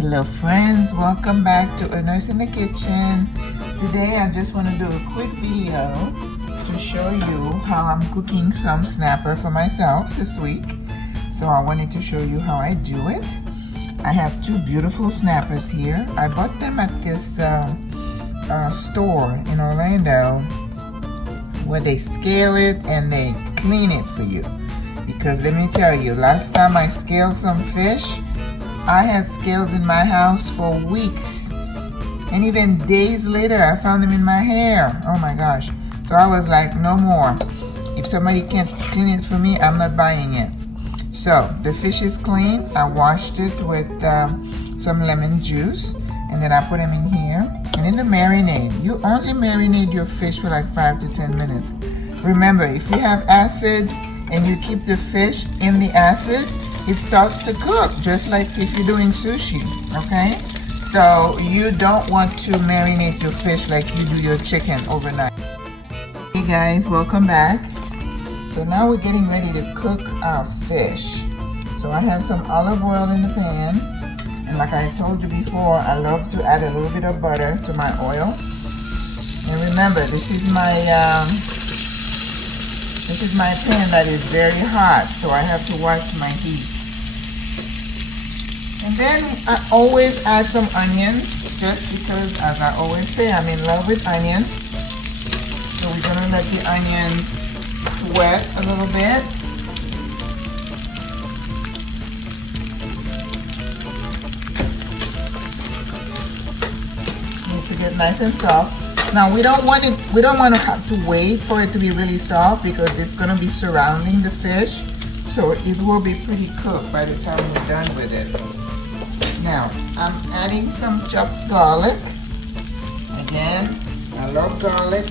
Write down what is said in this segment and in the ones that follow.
Hello friends, welcome back to A Nurse in the Kitchen. Today I just want to do a quick video to show you how I'm cooking some snapper for myself this week. So I wanted to show you how I do it. I have two beautiful snappers here. I bought them at this store in Orlando where they scale it and they clean it for you. Because let me tell you, last time I scaled some fish, I had scales in my house for weeks, and even days later I found them in my hair. Oh my gosh. So I was like, no more. If somebody can't clean it for me, I'm not buying it. So the fish is clean. I washed it with some lemon juice, and then I put them in here. And in the marinade, you only marinate your fish for like 5 to 10 minutes. Remember, if you have acids and you keep the fish in the acid, it starts to cook, just like if you're doing sushi, okay? So you don't want to marinate your fish like you do your chicken overnight. Hey guys, welcome back. So now we're getting ready to cook our fish. So I have some olive oil in the pan, and like I told you before, I love to add a little bit of butter to my oil. And remember, this is my pan that is very hot, so I have to watch my heat. And then I always add some onions, just because, as I always say, I'm in love with onions. So we're gonna let the onions sweat a little bit. Needs to get nice and soft. Now we don't want to have to wait for it to be really soft, because it's gonna be surrounding the fish, so it will be pretty cooked by the time we're done with it. Now, I'm adding some chopped garlic. Again, I love garlic.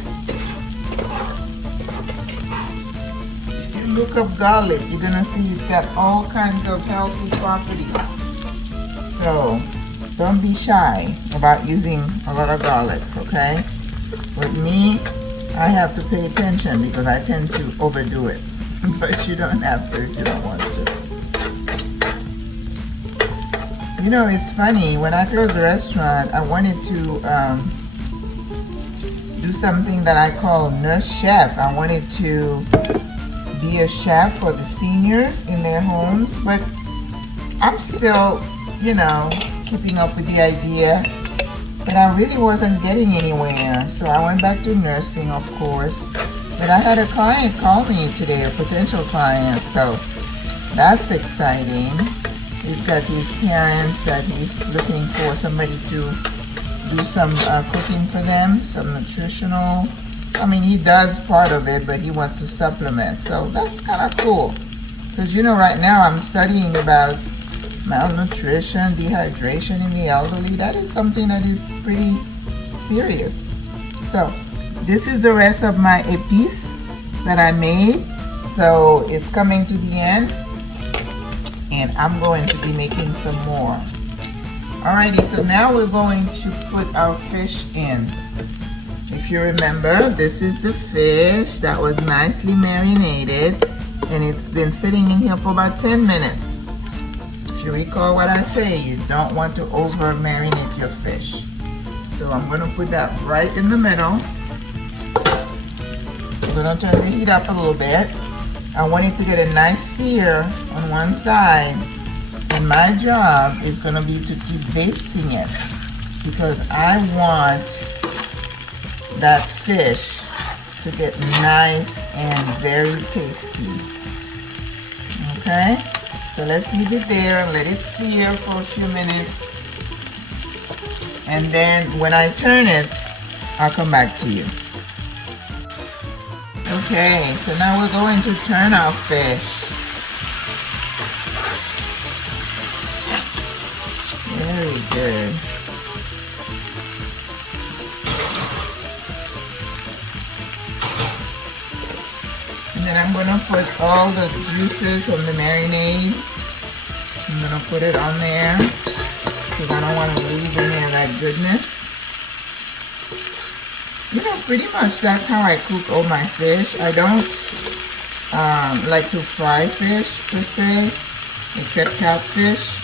If you look up garlic, you're gonna see it's got all kinds of healthy properties. So, don't be shy about using a lot of garlic, okay? With me, I have to pay attention because I tend to overdo it. But you don't have to if you don't want to. You know, it's funny, when I closed the restaurant, I wanted to do something that I call nurse chef. I wanted to be a chef for the seniors in their homes, but I'm still, you know, keeping up with the idea, but I really wasn't getting anywhere. So I went back to nursing, of course. But I had a client call me today, a potential client, so that's exciting. He's got his parents that he's looking for somebody to do some cooking for them, some nutritional. I mean, he does part of it, but he wants to supplement. So that's kind of cool. Because, you know, right now I'm studying about malnutrition, dehydration in the elderly. That is something that is pretty serious. So this is the rest of my épices that I made. So it's coming to the end, and I'm going to be making some more. Alrighty, so now we're going to put our fish in. If you remember, this is the fish that was nicely marinated, and it's been sitting in here for about 10 minutes. If you recall what I say, you don't want to over marinate your fish. So I'm going to put that right in the middle. I'm going to turn the heat up a little bit. I want it to get a nice sear on one side, and my job is going to be to keep basting it, because I want that fish to get nice and very tasty. Okay, so let's leave it there and let it sear for a few minutes, and then when I turn it, I'll come back to you. Okay, so now we're going to turn our fish. Very good. And then I'm going to put all the juices from the marinade. I'm going to put it on there, because I don't want to lose any of that goodness. You know, pretty much that's how I cook all my fish. I don't like to fry fish per se, except catfish.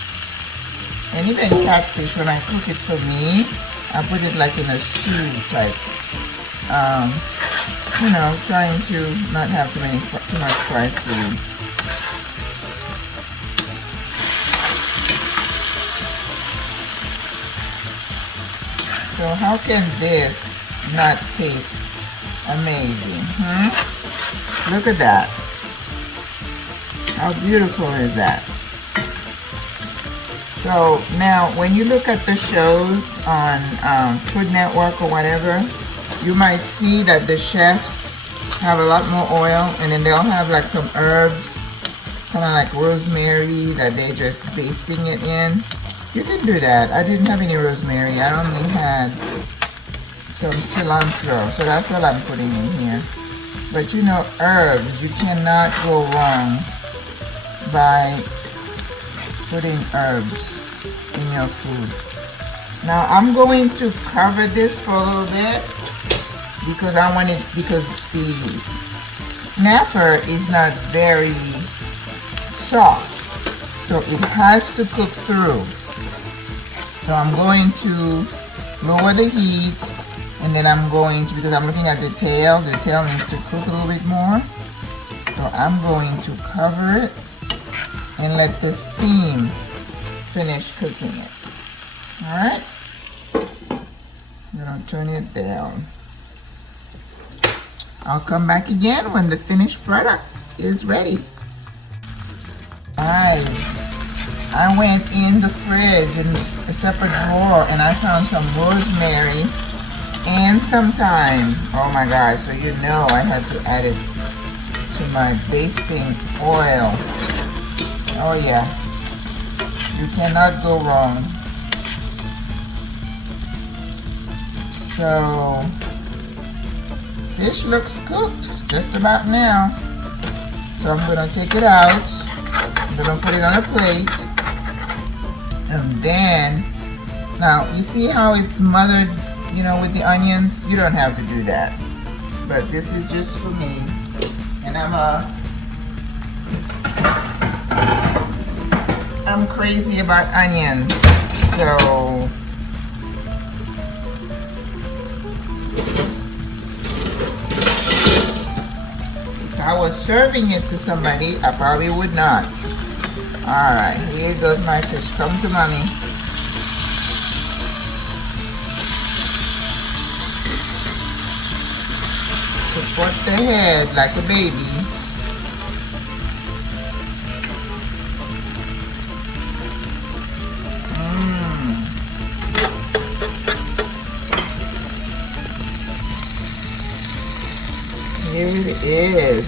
And even catfish, when I cook it for me, I put it like in a stew type. You know, trying to not have too much fried food. So how can this not taste amazing? Look at that. How beautiful is that? So now when you look at the shows on Food Network or whatever, you might see that the chefs have a lot more oil, and then they'll have like some herbs, kind of like rosemary, that they just basting it in. You can do that. I didn't have any rosemary. I only had some cilantro, so that's what I'm putting in here. But you know, herbs, you cannot go wrong by putting herbs in your food. Now I'm going to cover this for a little bit because I want it, because the snapper is not very soft, so it has to cook through. So I'm going to lower the heat, and then I'm going to, because I'm looking at the tail needs to cook a little bit more. So I'm going to cover it and let the steam finish cooking it. Alright? I'm going to turn it down. I'll come back again when the finished product is ready. Alright. I went in the fridge in a separate drawer and I found some rosemary and some thyme. Oh my gosh, so you know I had to add it to my basting oil. Oh yeah, you cannot go wrong. So, fish looks cooked just about now. So I'm gonna take it out. I'm gonna put it on a plate. And then, now you see how it's smothered, you know, with the onions? You don't have to do that. But this is just for me. And I'm crazy about onions. So if I was serving it to somebody, I probably would not. Alright, here goes my fish. Come to mommy. Support the head like a baby. Here it is.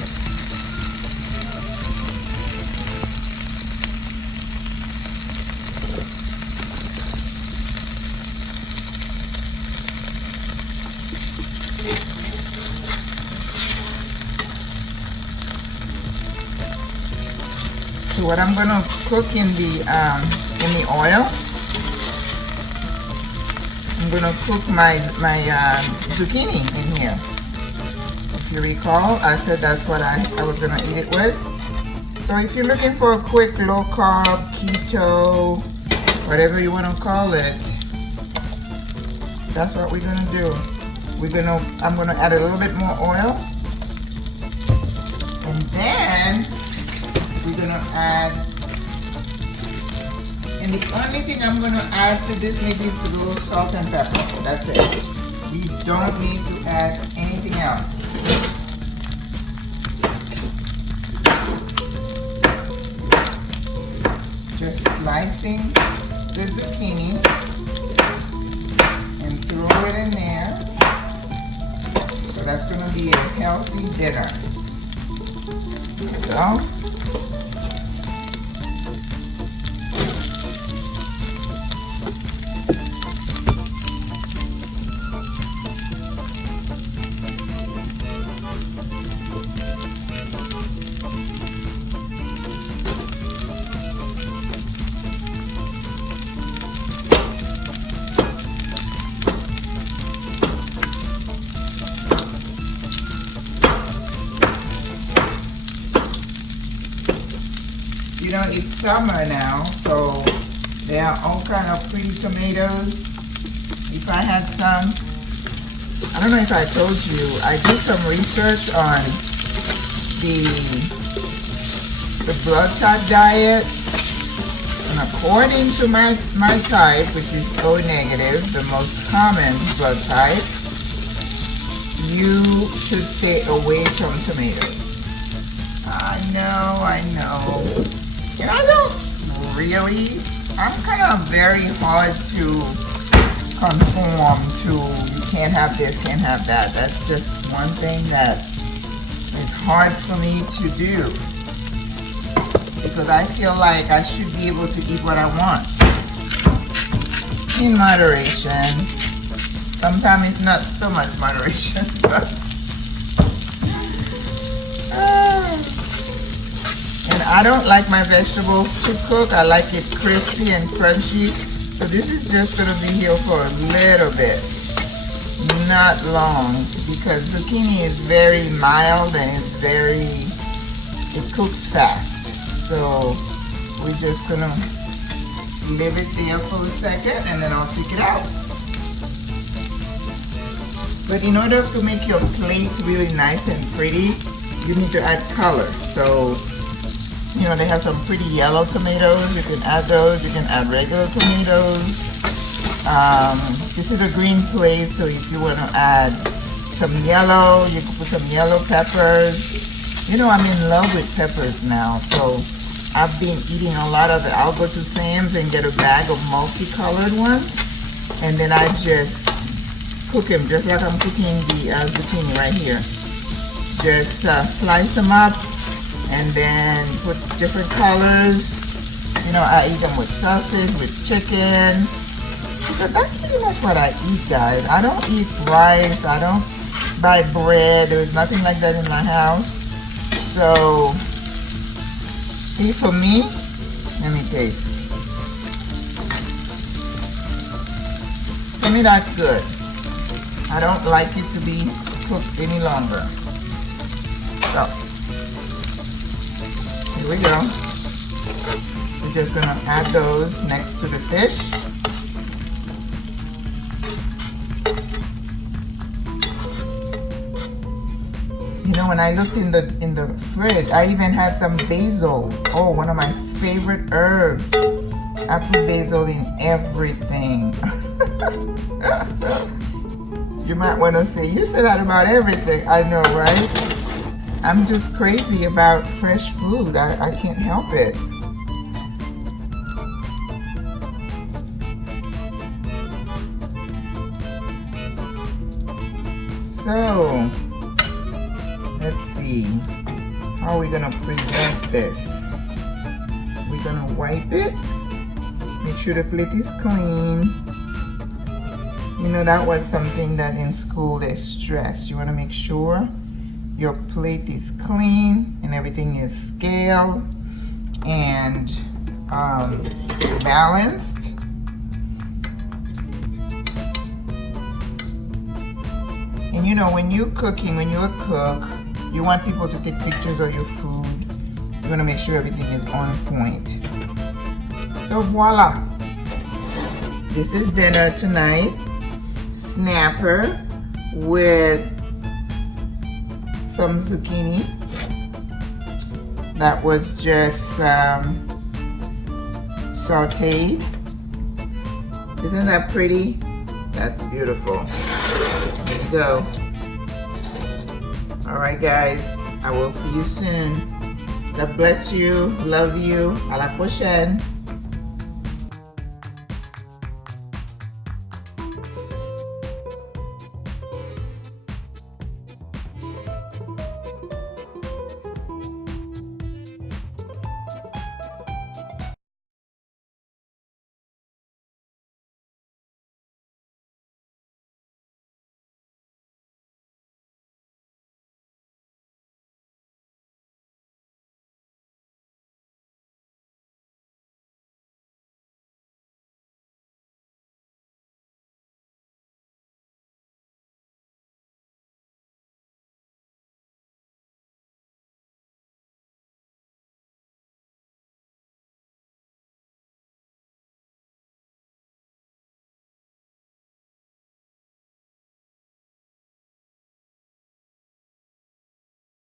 So what I'm gonna cook in the oil, I'm gonna cook my zucchini in here. If you recall, I said that's what I was gonna eat it with. So if you're looking for a quick low carb, keto, whatever you want to call it, that's what we're gonna do. I'm gonna add a little bit more oil, and then we're gonna add, and the only thing I'm gonna add to this maybe is a little salt and pepper. That's it. We don't need to add anything else. Just slicing the zucchini and throw it in there. So that's gonna be a healthy dinner. There we go. You know, it's summer now, so There are all kind of pretty tomatoes. If I had some, I don't know if I told you, I did some research on the blood type diet, and according to my type, which is O negative, the most common blood type, you should stay away from tomatoes. I know. And I don't really, I'm kind of very hard to conform to, you can't have this, can't have that. That's just one thing that is hard for me to do, because I feel like I should be able to eat what I want in moderation. Sometimes it's not so much moderation, but and I don't like my vegetables to cook. I like it crispy and crunchy. So this is just going to be here for a little bit, not long, because zucchini is very mild and it cooks fast. So we're just going to leave it there for a second and then I'll take it out. But in order to make your plate really nice and pretty, you need to add color. So, you know, they have some pretty yellow tomatoes. You can add those. You can add regular tomatoes. This is a green plate, so if you want to add some yellow, you can put some yellow peppers. You know, I'm in love with peppers now, so I've been eating a lot of it. I'll go to Sam's and get a bag of multicolored ones, and then I just cook them just like I'm cooking the zucchini right here. Just slice them up and then put different colors. You know, I eat them with sausage, with chicken. But that's pretty much what I eat, guys. I don't eat rice. I don't buy bread. There's nothing like that in my house. So, see, for me, let me taste. For me, that's good. I don't like it to be cooked any longer. So, here we go. We're just gonna add those next to the fish. You know, when I looked in the fridge, I even had some basil. Oh, one of my favorite herbs. I put basil in everything. You might want to say, you said that about everything. I know, right? I'm just crazy about fresh food. I can't help it. So, let's see. How are we going to present this? We're going to wipe it. Make sure the plate is clean. You know, that was something that in school they stressed. You want to make sure your plate is clean and everything is scaled and balanced. And you know, when you're cooking, when you're a cook, you want people to take pictures of your food. You want to make sure everything is on point. So voila. This is dinner tonight. Snapper with some zucchini that was just sauteed. Isn't that pretty? That's beautiful. There you go. All right, guys. I will see you soon. God bless you. Love you. À la prochaine.